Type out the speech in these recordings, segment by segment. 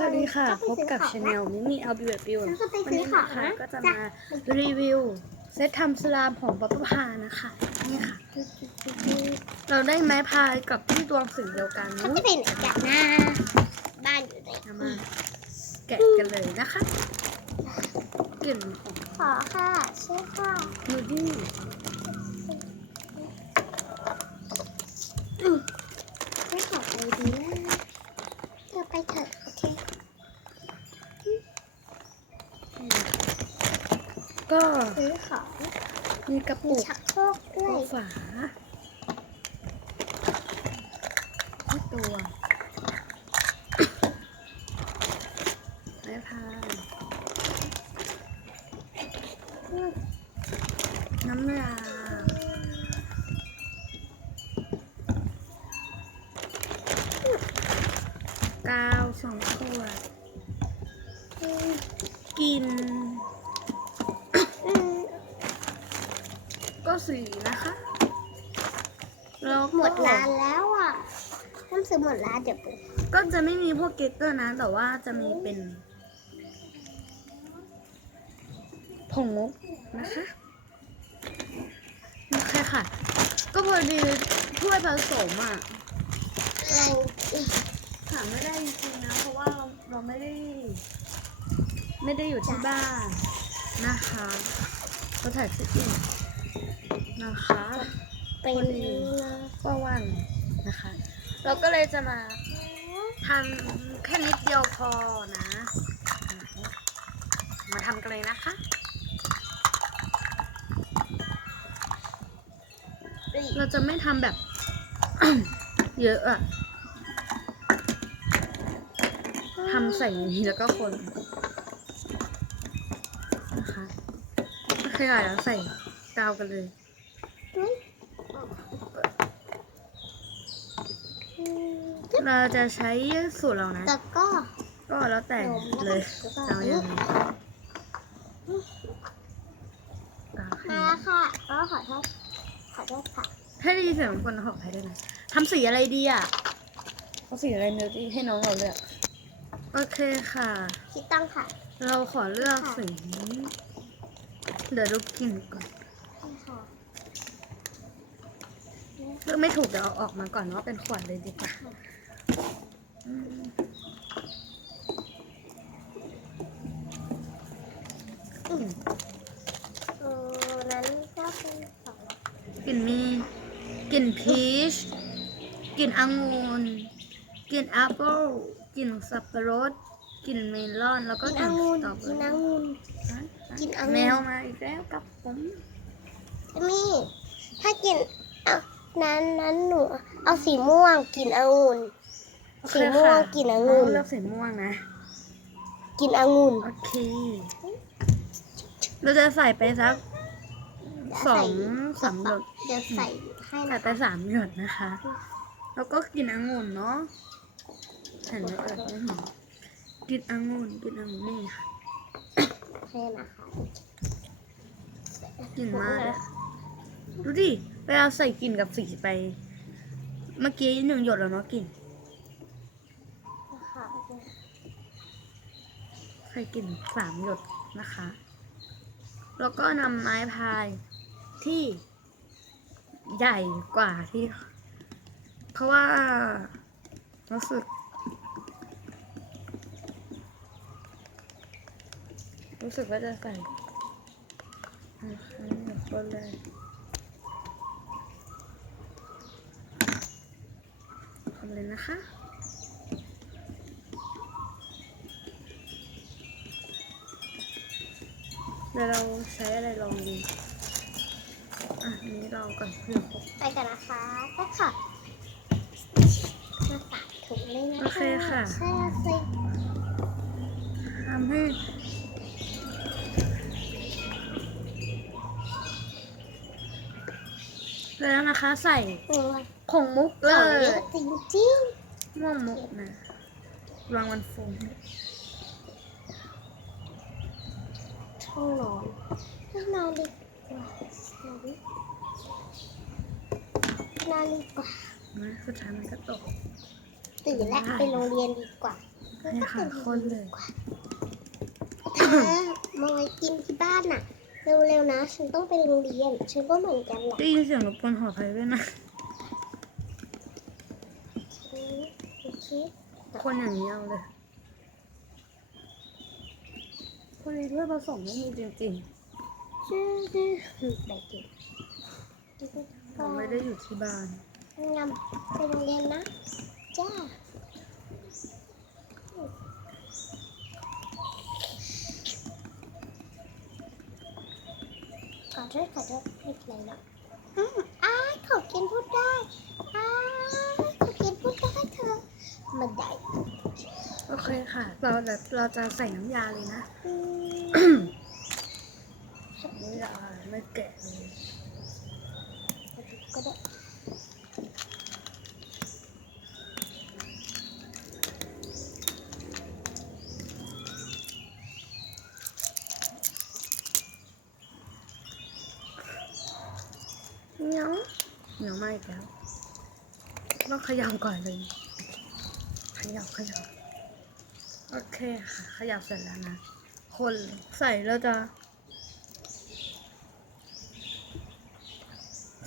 สวัสดีค่ะก็ไปพบซื้อกับของชาแนลมิมี่อัลบิวบิวฉันก็ไปวันซื้อนี้ของนะคะนะก็จะจ้ะมารีวิวเซตทำสลามของป๊อปพานะคะนี่ค่ะ เราได้ไม้พายกับที่ดวงสีเดียวกันเขาจะไปไหนกันนะบ้านอยู่ไหนเอามาแกะกันเลยนะคะกลิ่นของขอค่ะใช่ค่ะนูดี้อื ก็ซื้อของมีกระมีปุกชักโครกด้วยฝาที่ตัวไม้พายน้ำยากาวสองขวดอืมกิน อืม ก็สีนะคะแล้วก็หมดร้านแล้วอะต้องซื้อหมดร้านเดี๋ยวไปก็จะไม่มีพวกเกตเตอร์นะ แต่ว่าจะมีเป็นผงมุกนะคะโอเคค่ะ ก็พอดีถ้วยผสมอะเราหาไม่ได้จริงๆนะ เพราะว่าเราเราไม่ได้ ไม่ได้อยู่ที่บ้านนะคะเราถ่ายคลิปอยู่ นะคะเป็นก็วันนะคะ เราก็เลยจะมาทำแค่นิดเดียวพอนะ มาทำกันเลยนะคะเราจะไม่ทำแบบ เยอะอะทำใส่อย่างนี้แล้วก็คนนะคะโอเคค่ะแล้วใส่กาวกันเลย เราจะใช้สูตรเรานะแล้วก็ก็แล้วแต่นมแล้วก็เลยแล้วก็จะเอาอย่างนี้โอเคมาแล้วค่ะก็ขอโทษขอโทษค่ะ ถ้าได้ยินเสียงคนขออภัยด้วยนะทำสีอะไรดีอะเอาสีอะไรเนื้อที่ให้น้องเราเลือก โอเคค่ะ คิดตั้งค่ะ เราขอเลือกค่ะสีเดี๋ยวดูกลิ่นก่อน ค่ะ เลือกไม่ถูกเดี๋ยวเอาออกมาก่อนว่าเป็นขวดเลยดีกว่าอืมอืมเออนั้นก็เป็นสองกลิ่นมีกลิ่นพีชกลิ่นองุ่นกลิ่นแอปเปิลกลิ่นสับปะรดกลิ่นเมลอนแล้วก็กินกลิ่อนงุ่นสตรอเบอกินรี่องุ่น กินองุ่น แมวมาอีกแล้วกับผม มีถ้ากินเอา นั้นนั้นหนูเอาสีม่วงกินองุ่นสีม่วงกินองุ่นเลือกสีม่วงนะ กินองุ่น โอเค เราจะใส่ไปสักสองสามหยดเดี๋ยวใส่ให้ใส่นะไปสามหยดนะคะ แล้วก็กินองุ่นเนาะเห็นไหมเอ่ยไม่เห็นกินองุ่นกินองุ่นนี่ค่ะให้นะคะกลิ่นมากเลยอะดูดิ เวลาใส่กลิ่นกับสีไป เมื่อกี้หนึ่งหยดแล้วเนาะกลิ่นนะคะใส่กลิ่นสามหยดนะคะ แล้วก็นำไม้พายที่ใหญ่กว่าที่ เพราะว่ารู้สึกรู้สึกว่าจะใส่นะคะคนเลย คนเลยนะคะเดี๋ยวเราใช้อะไรลองดี อะอันนี้ลองก่อนเพื่อครบไปกันนะคะก็ค่ะมาตัดถุงเลยนะคะโอเคค่ะใช่สิทำให้ แล้วนะคะใส่หนูว่าผงมุกเลของยเยอะจริงม่วงมุกนะวางมันฟูงๆช่องนอนให้นอนดีกว่านอนดีนอนดีกว่า นะสุดท้ายมันก็ตก ตื่นและไปโรงเรียนดีกว่าโให้ค่ะคนเลย เธอมาไว้กินที่บ้านน่ะ เร็วๆนะ ฉันต้องไปโรงเรียน ฉันก็เหมือนกันแหละได้ยินเสียงรบกวนหอไฟด้วยนะ โอเคคนอย่างนี้เอาเลย คนนี้เพื่อนผสมไม่มีจริงชื่อดื้อได้กินๆผมไม่ได้อยู่ที่บ้านงามไปโรงเรียนนะ จ้า อโทษขอโทษไม่เป็นไรหรออ้าขอกินพูดได้อ้าขอกินพูดได้เธอมันได้โอเคค่ะ เราจะเราจะใส่น้ำยาเลยนะอืมน้ำยาไม่แกะเลย ก็ได้ เหนียวเหนียวมาก อีกแล้วต้องขยำก่อนเลยขยำขยำโอเคค่ะขยำเสร็จแล้วนะ คนใส่แล้วจะ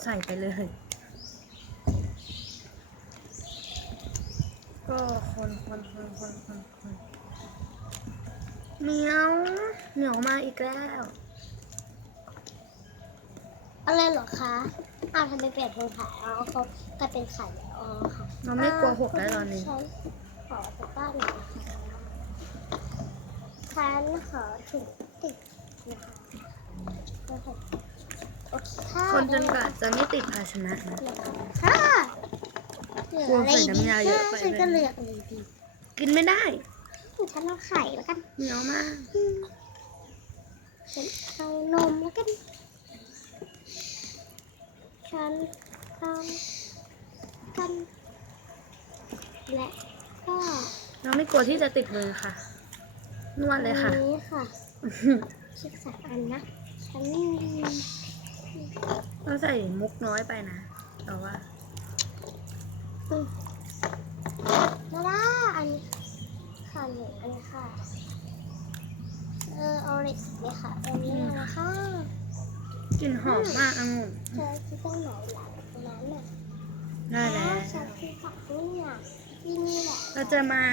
ใส่ไปเลย ก็คนคนคนคนคนคนเหนียวเหนียวมาอีกแล้ว อะไรหรอคะ อ้าวทำไมเปลี่ยนคนขายอ๋อเขากลายเป็นไข่แล้วอ๋อค่ะเราไม่กลัวหกแล้วตอนนี้ฉันขอสักบ้านหน่อยนะคะฉันขอถุงติดนะคะโอเคโอเคค่ะคนจนกว่าจะไม่ติดภาชนะนะเหลือค่ะเหลืออะไรใส่ดีน้ำยาเยอะไปฉันก็เหลืออะไรดีกินไม่ได้ฉันเอาไข่แล้วกันเหนียวมาก อืมฉันเอานมแล้วกัน ฉันเอากัน และก็เราไม่กลัวที่จะติดมือค่ะ นวดเลยค่ะ อันนี้ค่ะชิกสักอันนะฉันเราใส่มุกน้อยไปนะแต่ว่าอืมมาล่าอันนี้ค่ะหนึ่งอันนี้ค่ะ เออเอาเลยเนี่ยค่ะอันนี้นะคะกลิ่นหอมมากองุ่น เธอที่ตรงไหนหลังตรงนั้นน่ะได้แล้วฉันคือฝักนี่อะที่นี่แหละเราจะมา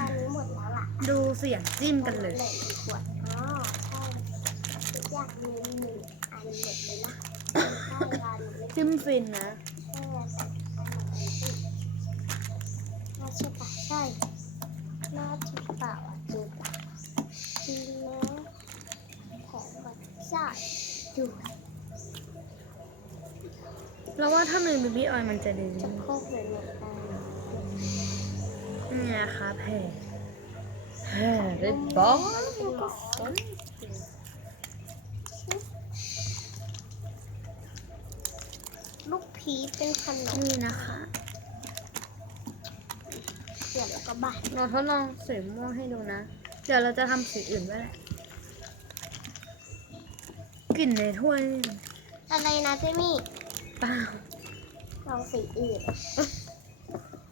ตอนนี้หมดแล้วล่ะดูเสียงจิ้มกันเลยหมดอีกขวดอ๋อใช่ทุกอย่างมีหนึ่งอันหมดเลยนะใช่ร้านนี้จิ้มฟินนะใช่น่าใช่ปะใช่น่าจะเปล่าอะจริงปะจริงนะแถมก่อนใช่ดู เราว่าถ้ามีบิบี้ออยมันจะดีจะโคกเลยเหมือนกันเนี่ยค่ะแผ่แผ่ได้บองก็ฝนลูกพีชเป็นขนมนี่นะคะเขียนแล้วก็บาดเราทดลองสีม่วงให้ดูนะ เดี๋ยวเราจะทำสีอื่นด้วยแหละกลิ่นในถ้วยอะไรนะเจมี่ เปล่าลองสีอื่น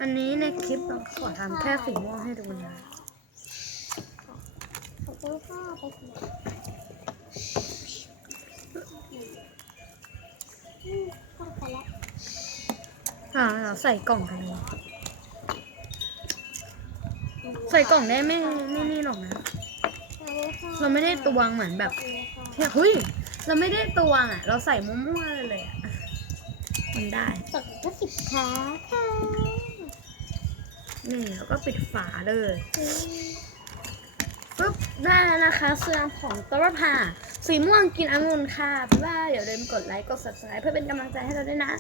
อันนี้ในคลิปเราขอทำแค่สีม่วงให้ดูนะขอบคุณค่ะไปสิอืมเข้าไปแล้วอ่าเราใส่กล่องกันเลยใส่กล่องได้ไม่ไม่นี่หรอกนะ เราไม่ได้ตวงเหมือนแบบเฮ้ยเฮ้ยเราไม่ได้ตวงอะ เราใส่มั่วๆเลยอะ มันได้ตกก็สิบขาค่ะนี่แล้วก็ปิดฝาเลยอืมปุ๊บได้แล้วนะคะเสื้อของตรพาสีม่วงกินองุ่นค่ะบ๊ายบายอย่าลืมกดไลค์กด subscribe เพื่อเป็นกำลังใจให้เราด้วยนะ